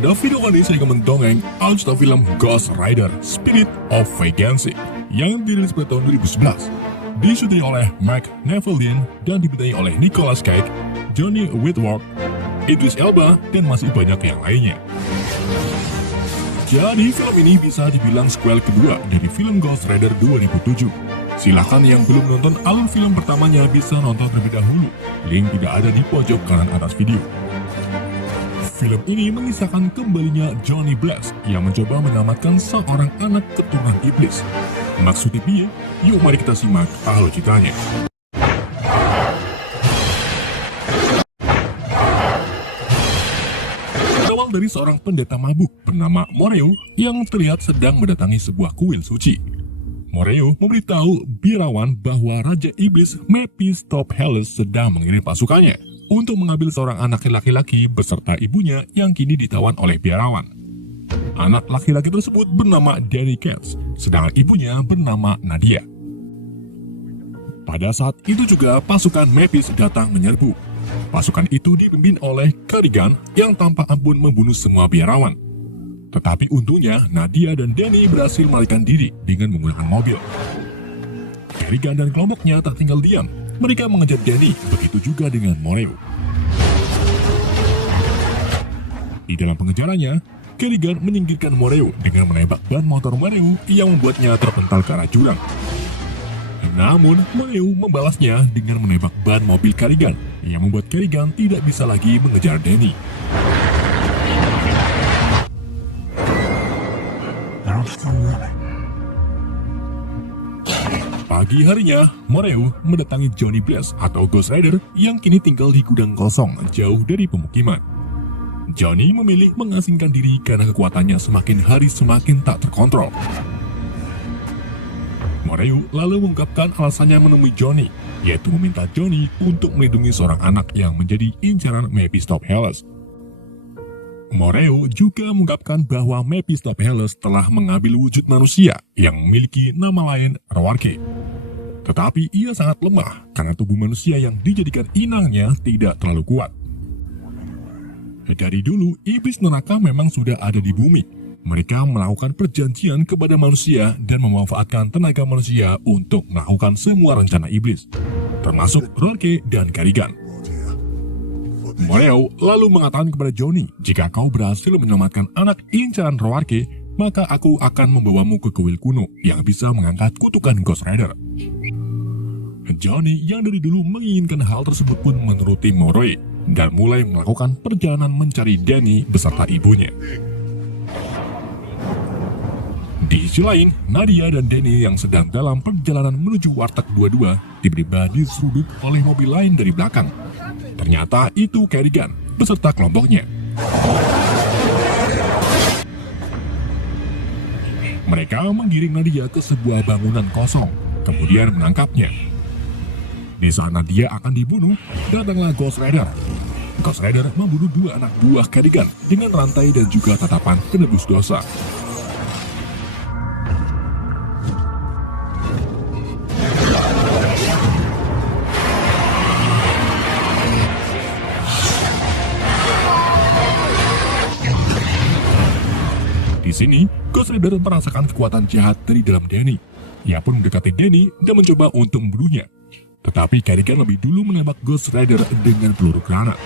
Pada video kali ini saya akan mendongeng alur film Ghost Rider Spirit of Vengeance yang dirilis pada tahun 2011. Disutradarai oleh Mark Neveldine dan dibintangi oleh Nicolas Cage, Johnny Whitworth, Idris Elba, dan masih banyak yang lainnya. Jadi film ini bisa dibilang sequel kedua dari film Ghost Rider 2007. Silahkan yang belum nonton alur film pertamanya bisa nonton terlebih dahulu. Link tidak ada di pojok kanan atas video. Film ini mengisahkan kembalinya Johnny Blaze yang mencoba menyelamatkan seorang anak keturunan iblis. Maksudnya piye? Yuk mari kita simak alur ceritanya. Berawal dari seorang pendeta mabuk bernama Moreo yang terlihat sedang mendatangi sebuah kuil suci. Moreo memberitahu biarawan bahwa Raja Iblis Mephistopheles sedang mengirim pasukannya untuk mengambil seorang anak laki-laki beserta ibunya yang kini ditawan oleh biarawan. Anak laki-laki tersebut bernama Danny Katz, sedangkan ibunya bernama Nadia. Pada saat itu juga pasukan Mephis datang menyerbu. Pasukan itu dipimpin oleh Karigan yang tanpa ampun membunuh semua biarawan. Tetapi untungnya Nadia dan Danny berhasil melarikan diri dengan menggunakan mobil. Karigan dan kelompoknya tak tinggal diam. Mereka mengejar Danny, begitu juga dengan Moreo. Di dalam pengejarannya, Karigan menyingkirkan Moreo dengan menembak ban motor Moreo yang membuatnya terpental ke arah jurang. Namun, Moreo membalasnya dengan menembak ban mobil Karigan yang membuat Karigan tidak bisa lagi mengejar Danny. Pagi harinya, Moreo mendatangi Johnny Blaze atau Ghost Rider yang kini tinggal di gudang kosong jauh dari pemukiman. Johnny memilih mengasingkan diri karena kekuatannya semakin hari semakin tak terkontrol. Moreo lalu mengungkapkan alasannya menemui Johnny, yaitu meminta Johnny untuk melindungi seorang anak yang menjadi incaran Mephistopheles. Moreo juga mengungkapkan bahwa Mephistopheles telah mengambil wujud manusia yang memiliki nama lain Roarke. Tetapi ia sangat lemah karena tubuh manusia yang dijadikan inangnya tidak terlalu kuat. Dari dulu, iblis neraka memang sudah ada di bumi. Mereka melakukan perjanjian kepada manusia dan memanfaatkan tenaga manusia untuk melakukan semua rencana iblis, termasuk Roarke dan Karigan. Moreo lalu mengatakan kepada Johnny, jika kau berhasil menyelamatkan anak incaran Roarke, maka aku akan membawamu ke kuil kuno yang bisa mengangkat kutukan Ghost Rider. Johnny yang dari dulu menginginkan hal tersebut pun menuruti Moreo dan mulai melakukan perjalanan mencari Danny beserta ibunya. Di sisi lain, Nadia dan Danny yang sedang dalam perjalanan menuju warteg 22 tiba-tiba diseruduk oleh mobil lain dari belakang. Ternyata itu Karigan beserta kelompoknya. Mereka menggiring Nadia ke sebuah bangunan kosong, kemudian menangkapnya. Di saat Nadia akan dibunuh, datanglah Ghost Rider. Ghost Rider membunuh dua anak buah Karigan dengan rantai dan juga tatapan penebus dosa. Di sini, Ghost Rider merasakan kekuatan jahat dari dalam Danny. Ia pun mendekati Danny dan mencoba untuk membunuhnya. Tetapi Karigan lebih dulu menembak Ghost Rider dengan peluru granat.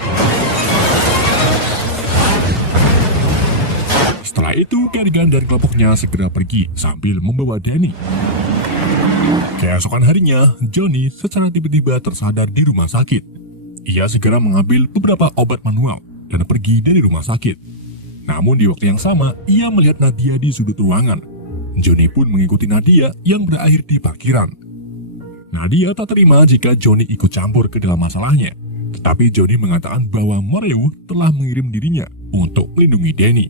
Setelah itu, Karigan dan kelompoknya segera pergi sambil membawa Danny. Keesokan harinya, Johnny secara tiba-tiba tersadar di rumah sakit. Ia segera mengambil beberapa obat manual dan pergi dari rumah sakit. Namun di waktu yang sama, ia melihat Nadia di sudut ruangan. Johnny pun mengikuti Nadia yang berakhir di parkiran. Nadia tak terima jika Johnny ikut campur ke dalam masalahnya. Tetapi Johnny mengatakan bahwa Moreo telah mengirim dirinya untuk melindungi Danny.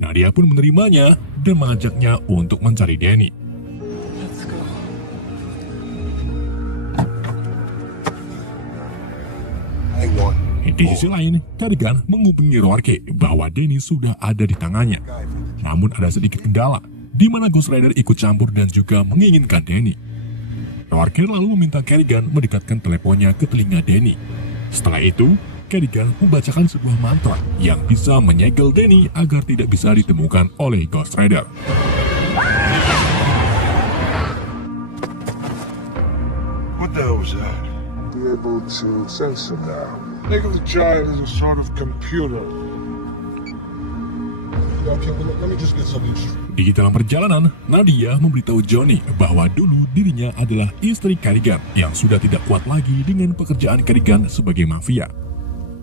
Nadia pun menerimanya dan mengajaknya untuk mencari Danny. Di sisi lain, Karigan menghubungi Roarke bahwa Danny sudah ada di tangannya. Namun ada sedikit kendala, di mana Ghost Rider ikut campur dan juga menginginkan Danny. Roarke lalu meminta Karigan mendekatkan teleponnya ke telinga Danny. Setelah itu, Kerrigan membacakan sebuah mantra yang bisa menyegel Danny agar tidak bisa ditemukan oleh Ghost Rider. What the hell was that? Be able to sense him now. Think of the giant as a sort of computer. Okay, well, let me just get something straight. Di dalam perjalanan, Nadia memberitahu Johnny bahwa dulu dirinya adalah istri Kerrigan yang sudah tidak kuat lagi dengan pekerjaan Kerrigan sebagai mafia.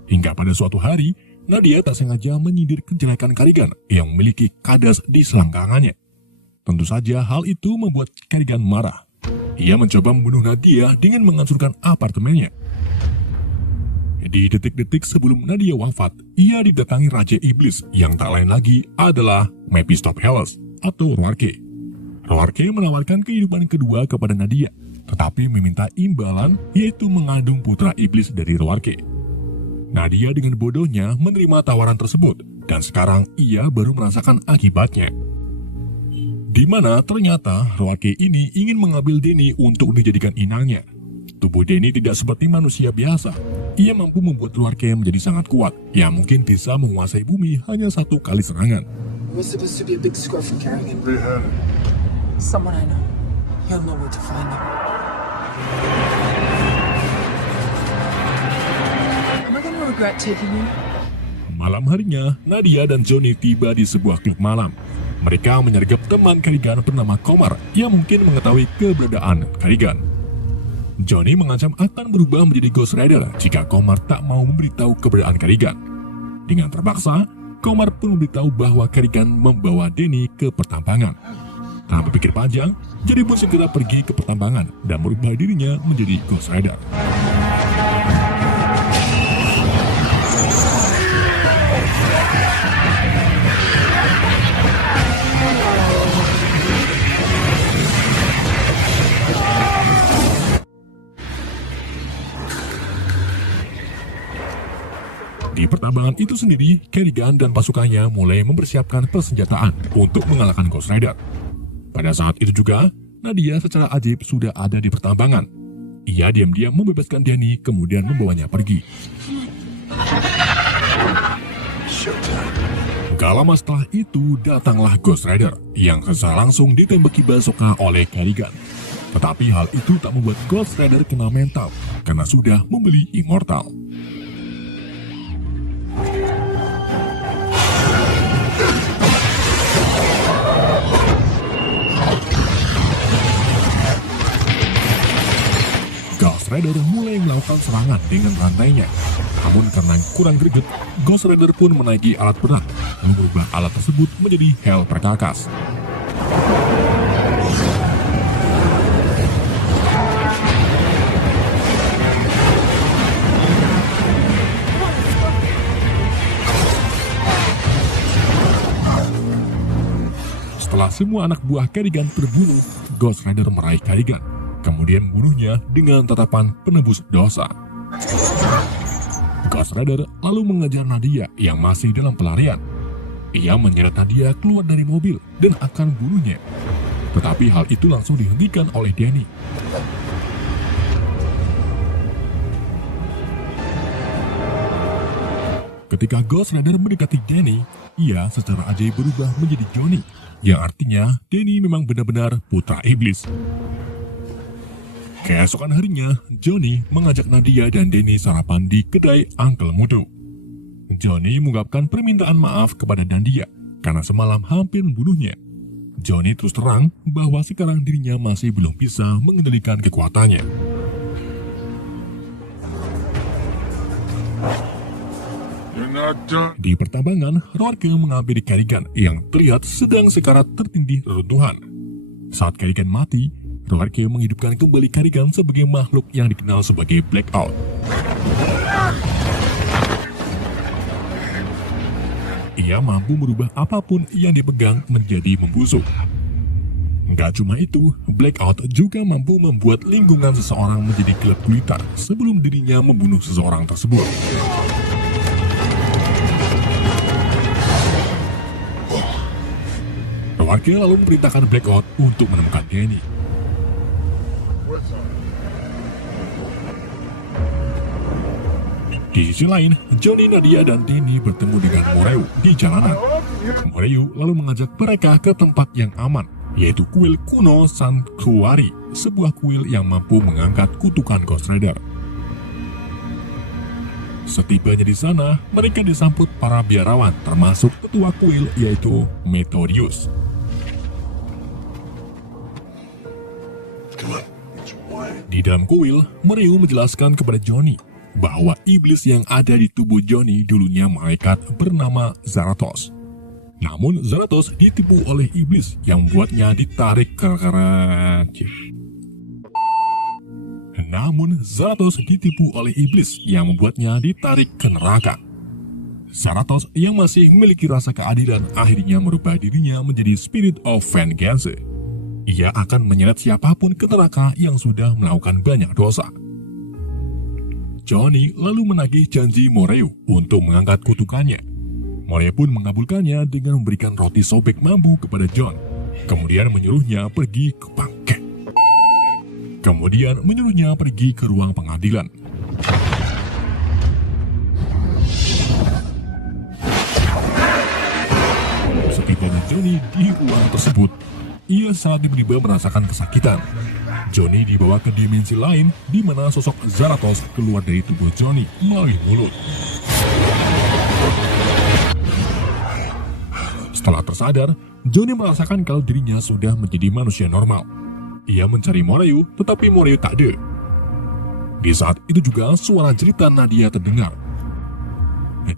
Hingga pada suatu hari, Nadia tak sengaja menyindir kejelekan Kerrigan yang memiliki kadas di selangkangannya. Tentu saja hal itu membuat Kerrigan marah. Ia mencoba membunuh Nadia dengan menghancurkan apartemennya. Di detik-detik sebelum Nadia wafat, ia didatangi Raja Iblis yang tak lain lagi adalah Mephistopheles atau Roarke. Roarke menawarkan kehidupan kedua kepada Nadia, tetapi meminta imbalan yaitu mengandung putra iblis dari Roarke. Nadia dengan bodohnya menerima tawaran tersebut, dan sekarang ia baru merasakan akibatnya. Di mana ternyata Roarke ini ingin mengambil Danny untuk dijadikan inangnya. Tubuh Danny tidak seperti manusia biasa. Ia mampu membuat Roarke menjadi sangat kuat, yang mungkin bisa menguasai bumi hanya satu kali serangan. We're supposed to be a big squad from Kerrigan. Beheaded. Someone I know. You'll know where to find them. Am I gonna regret taking you? Malam harinya, Nadia dan Johnny tiba di sebuah klub malam. Mereka menyergap teman Kerrigan bernama Komar yang mungkin mengetahui keberadaan Kerrigan. Johnny mengancam akan berubah menjadi Ghost Rider jika Komar tak mau memberitahu keberadaan Kerrigan. Dengan terpaksa, Komar pun memberitahu bahwa Kerrigan membawa Danny ke pertambangan. Tanpa berpikir panjang, Johnny pun segera pergi ke pertambangan dan merubah dirinya menjadi Ghost Rider. Di pertambangan itu sendiri, Kerrigan dan pasukannya mulai mempersiapkan persenjataan untuk mengalahkan Ghost Rider. Pada saat itu juga, Nadia secara ajaib sudah ada di pertambangan. Ia diam-diam membebaskan Danny kemudian membawanya pergi. Gak lama setelah itu, datanglah Ghost Rider yang secara langsung ditembaki bazooka oleh Kerrigan. Tetapi hal itu tak membuat Ghost Rider kena mental karena sudah membeli Immortal. Ghost Rider mulai melakukan serangan dengan rantainya. Namun karena kurang greget, Ghost Rider pun menaiki alat perang, mengubah alat tersebut menjadi hel perkakas. Setelah semua anak buah Kerrigan terbunuh, Ghost Rider meraih Kerrigan, kemudian membunuhnya dengan tatapan penebus dosa. Ghost Rider lalu mengejar Nadia yang masih dalam pelarian. Ia menyeret Nadia keluar dari mobil dan akan membunuhnya. Tetapi hal itu langsung dihentikan oleh Danny. Ketika Ghost Rider mendekati Danny, ia secara ajaib berubah menjadi Johnny, yang artinya Danny memang benar-benar putra iblis. Keesokan harinya, Johnny mengajak Nadia dan Danny sarapan di kedai Uncle Mutu. Johnny mengungkapkan permintaan maaf kepada Nadia karena semalam hampir membunuhnya. Johnny terus terang bahwa sekarang dirinya masih belum bisa mengendalikan kekuatannya. You're not done. Di pertambangan, Roarke menghampiri Kerrigan yang terlihat sedang sekarat tertindih reruntuhan. Saat Kerrigan mati, Roarke menghidupkan kembali Kerrigan sebagai makhluk yang dikenal sebagai Blackout. Ia mampu merubah apapun yang dipegang menjadi membusuk. Nggak cuma itu, Blackout juga mampu membuat lingkungan seseorang menjadi gelap gulita sebelum dirinya membunuh seseorang tersebut. Roarke lalu memerintahkan Blackout untuk menemukan Danny. Di sisi lain, Johnny, Nadia, dan Danny bertemu dengan Moreu di jalanan. Moreu lalu mengajak mereka ke tempat yang aman, yaitu kuil kuno Sanctuary, sebuah kuil yang mampu mengangkat kutukan Ghost Rider. Setibanya di sana, mereka disambut para biarawan, termasuk ketua kuil yaitu Methodius. Di dalam kuil, Moreu menjelaskan kepada Johnny bahwa iblis yang ada di tubuh Johnny dulunya malaikat bernama Zarathos. Namun Zarathos ditipu oleh iblis yang membuatnya ditarik ke neraka. Zarathos yang masih memiliki rasa keadilan akhirnya merubah dirinya menjadi Spirit of Vengeance. Ia akan menyeret siapapun ke neraka yang sudah melakukan banyak dosa. Johnny lalu menagih janji Moreu untuk mengangkat kutukannya. Moreu pun mengabulkannya dengan memberikan roti sobek bambu kepada John. Kemudian menyuruhnya pergi ke bangkai. Kemudian menyuruhnya pergi ke ruang pengadilan. Setibanya Johnny di ruang tersebut, ia sangat tiba-tiba merasakan kesakitan. Johnny dibawa ke dimensi lain di mana sosok Zarathos keluar dari tubuh Johnny melalui mulut. Setelah tersadar, Johnny merasakan kalau dirinya sudah menjadi manusia normal. Ia mencari Moreu, tetapi Moreu tak ada. Di saat itu juga suara jeritan Nadia terdengar.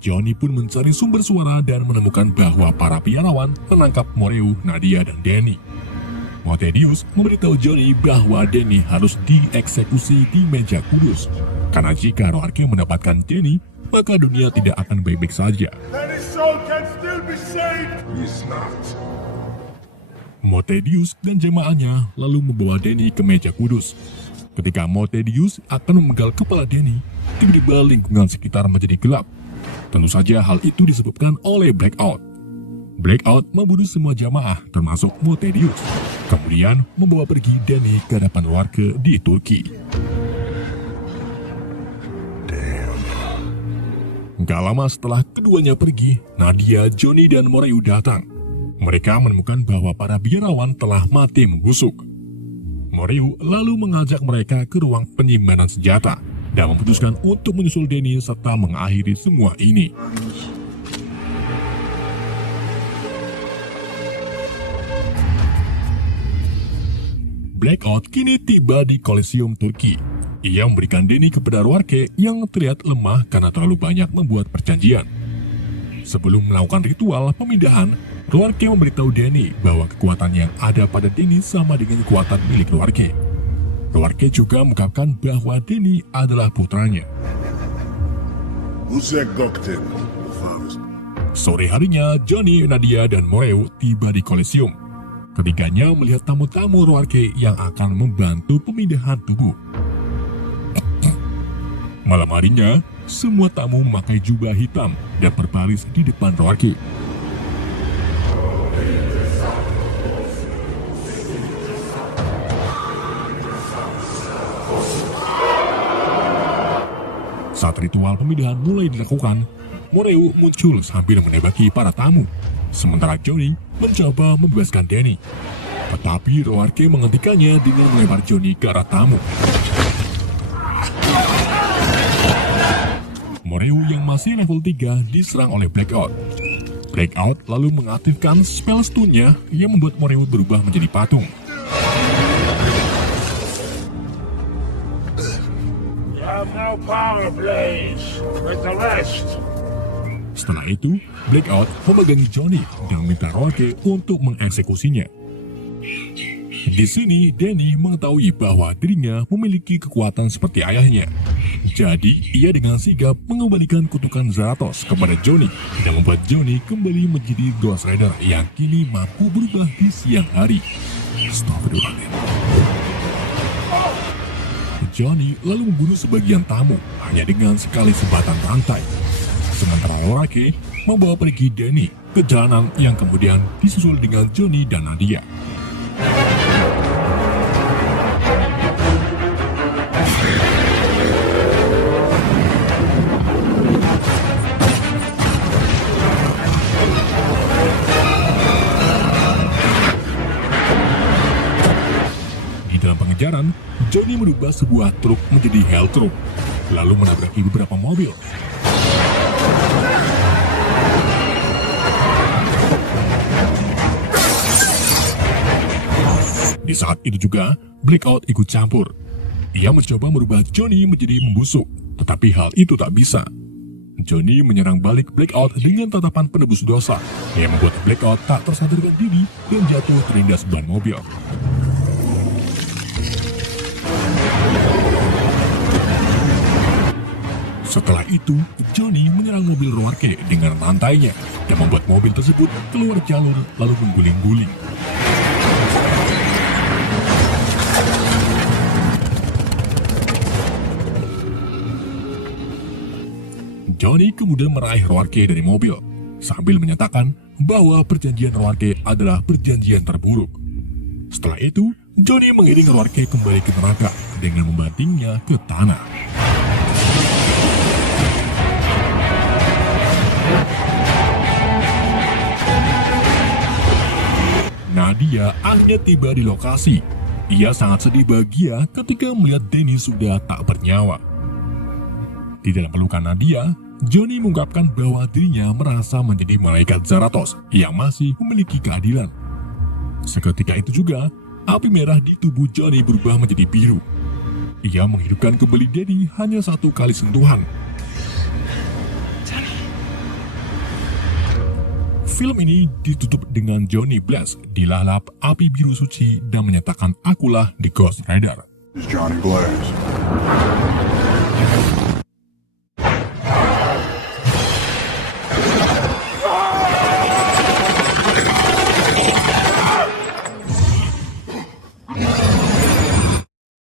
Johnny pun mencari sumber suara dan menemukan bahwa para biarawan menangkap Moreu, Nadia, dan Danny. Methodius memberitahu Johnny bahwa Danny harus dieksekusi di meja kudus. Karena jika Roarke mendapatkan Danny, maka dunia tidak akan baik-baik saja. And his soul can still be saved. He's not. Methodius dan jemaahnya lalu membawa Danny ke meja kudus. Ketika Methodius akan memenggal kepala Danny, tiba-tiba lingkungan sekitar menjadi gelap. Tentu saja hal itu disebabkan oleh Blackout. Blackout membunuh semua jamaah termasuk Methodius. Kemudian membawa pergi Danny ke hadapan warga di Turki. Gak lama setelah keduanya pergi, Nadia, Johnny, dan Moreu datang. Mereka menemukan bahwa para biarawan telah mati membusuk. Moreu lalu mengajak mereka ke ruang penyimpanan senjata dan memutuskan untuk menyusul Danny serta mengakhiri semua ini. Blackout kini tiba di Kolosium Turki. Ia memberikan Danny kepada Roarke yang terlihat lemah karena terlalu banyak membuat perjanjian. Sebelum melakukan ritual pemindahan, Roarke memberitahu Danny bahwa kekuatan yang ada pada Danny sama dengan kekuatan milik Roarke. Roarke juga mengungkapkan bahwa Danny adalah putranya. Sore harinya, Johnny, Nadia, dan Moreu tiba di Kolosium. Ketiganya melihat tamu-tamu Roarke yang akan membantu pemindahan tubuh. Malam harinya, semua tamu memakai jubah hitam dan berbaris di depan Roarke. Saat ritual pemindahan mulai dilakukan, Moreu muncul sambil menembaki para tamu. Sementara Johnny mencoba membebaskan Danny. Tetapi Roarke menghentikannya dengan melempar Johnny ke arah tamu. Moreu yang masih level 3 diserang oleh Blackout. Blackout lalu mengaktifkan spell stun-nya yang membuat Moreu berubah menjadi patung. You have no power, Blaze. With the rest. Setelah itu, Blackout memegangi Johnny dan meminta Roarke untuk mengeksekusinya. Di sini, Danny mengetahui bahwa dirinya memiliki kekuatan seperti ayahnya. Jadi, ia dengan sigap mengembalikan kutukan Zarathos kepada Johnny dan membuat Johnny kembali menjadi Ghost Rider yang kini mampu berubah di siang hari. Astagfirullahaladzim. Johnny lalu membunuh sebagian tamu hanya dengan sekali sebatang rantai. Sementara Roarke membawa pergi Danny ke jalanan yang kemudian disusul dengan Johnny dan Nadia. kejar-kejaran, Johnny merubah sebuah truk menjadi Hell Truck, lalu menabraki beberapa mobil. Di saat itu juga, Blackout ikut campur. Ia mencoba merubah Johnny menjadi membusuk, tetapi hal itu tak bisa. Johnny menyerang balik Blackout dengan tatapan penebus dosa, yang membuat Blackout tak tersadarkan diri dan jatuh terlindas ban mobil. Setelah itu, Johnny menyerang mobil Roarke dengan rantainya dan membuat mobil tersebut keluar jalur lalu mengguling-guling. Johnny kemudian meraih Roarke dari mobil, sambil menyatakan bahwa perjanjian Roarke adalah perjanjian terburuk. Setelah itu, Johnny mengiring Roarke kembali ke neraka dengan membantingnya ke tanah. Nadia akhirnya tiba di lokasi. Ia sangat sedih bahagia ketika melihat Denny sudah tak bernyawa. Di dalam pelukan Nadia, Johnny mengungkapkan bahwa dirinya merasa menjadi malaikat Zarathos yang masih memiliki keadilan. Seketika itu juga, api merah di tubuh Johnny berubah menjadi biru. Ia menghidupkan kembali Denny hanya satu kali sentuhan. Film ini ditutup dengan Johnny Blaze dilalap api biru suci dan menyatakan akulah The Ghost Rider. It's Johnny Blaze.